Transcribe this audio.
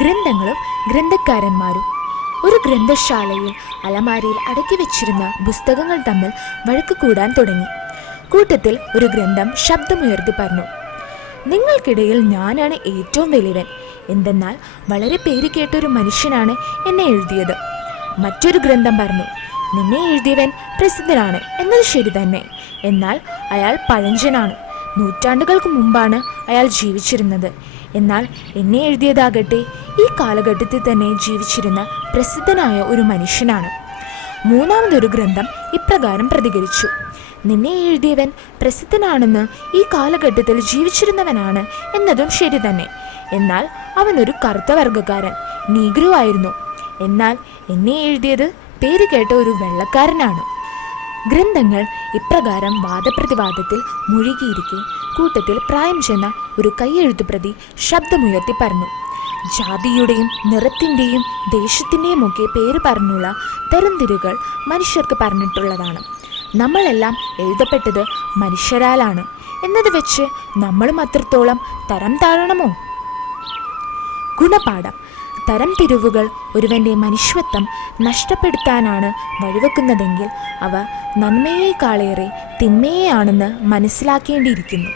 ഗ്രന്ഥങ്ങളും ഗ്രന്ഥകാരന്മാരും. ഒരു ഗ്രന്ഥശാലയിൽ അലമാരയിൽ അടക്കി വെച്ചിരുന്ന പുസ്തകങ്ങൾ തമ്മിൽ വഴക്ക് കൂടാൻ തുടങ്ങി. കൂട്ടത്തിൽ ഒരു ഗ്രന്ഥം ശബ്ദമുയർത്തി പറഞ്ഞു, നിങ്ങൾക്കിടയിൽ ഞാനാണ് ഏറ്റവും വലിയവൻ. എന്തെന്നാൽ വളരെ പേര് കേട്ടൊരു മനുഷ്യനാണ് എന്നെ എഴുതിയത്. മറ്റൊരു ഗ്രന്ഥം പറഞ്ഞു, നിന്നെ എഴുതിയവൻ പ്രസിദ്ധനാണ് എന്നത് ശരി തന്നെ. എന്നാൽ അയാൾ പഴഞ്ചനാണ്. നൂറ്റാണ്ടുകൾക്ക് മുമ്പാണ് അയാൾ ജീവിച്ചിരുന്നത്. എന്നാൽ എന്നെ എഴുതിയതാകട്ടെ ഈ കാലഘട്ടത്തിൽ തന്നെ ജീവിച്ചിരുന്ന പ്രസിദ്ധനായ ഒരു മനുഷ്യനാണ്. മൂന്നാമതൊരു ഗ്രന്ഥം ഇപ്രകാരം പ്രതികരിച്ചു, നിന്നെ എഴുതിയവൻ പ്രസിദ്ധനാണെന്ന് ഈ കാലഘട്ടത്തിൽ ജീവിച്ചിരുന്നവനാണ് എന്നതും ശരി തന്നെ. എന്നാൽ അവനൊരു കറുത്ത വർഗ്ഗക്കാരൻ, നീഗ്രോ ആയിരുന്നു. എന്നാൽ എന്നെ എഴുതിയത് പേര് കേട്ട ഒരു വെള്ളക്കാരനാണ്. ഗ്രന്ഥങ്ങൾ ഇപ്രകാരം വാദപ്രതിവാദത്തിൽ മുഴുകിയിരിക്കെ കൂട്ടത്തിൽ പ്രായം ചെന്ന ഒരു കൈയെഴുത്തു പ്രതി ശബ്ദമുയർത്തി പറഞ്ഞു, ജാതിയുടെയും നിറത്തിൻ്റെയും ദേശത്തിൻ്റെയും ഒക്കെ പേര് പറഞ്ഞുള്ള തരംതിരുകൾ മനുഷ്യർക്ക് പറഞ്ഞിട്ടുള്ളതാണ്. നമ്മളെല്ലാം എഴുതപ്പെട്ടത് മനുഷ്യരാലാണ് എന്നത് വെച്ച് നമ്മളും അത്രത്തോളം തരം താഴണമോ? ഗുണപാഠം: തരം തിരിവുകൾ ഒരുവൻ്റെ മനുഷ്യത്വം നഷ്ടപ്പെടുത്താനാണ് വഴിവെക്കുന്നതെങ്കിൽ അവ നന്മയേക്കാളേറെ തിന്മയെയാണെന്ന് മനസ്സിലാക്കേണ്ടിയിരിക്കുന്നു.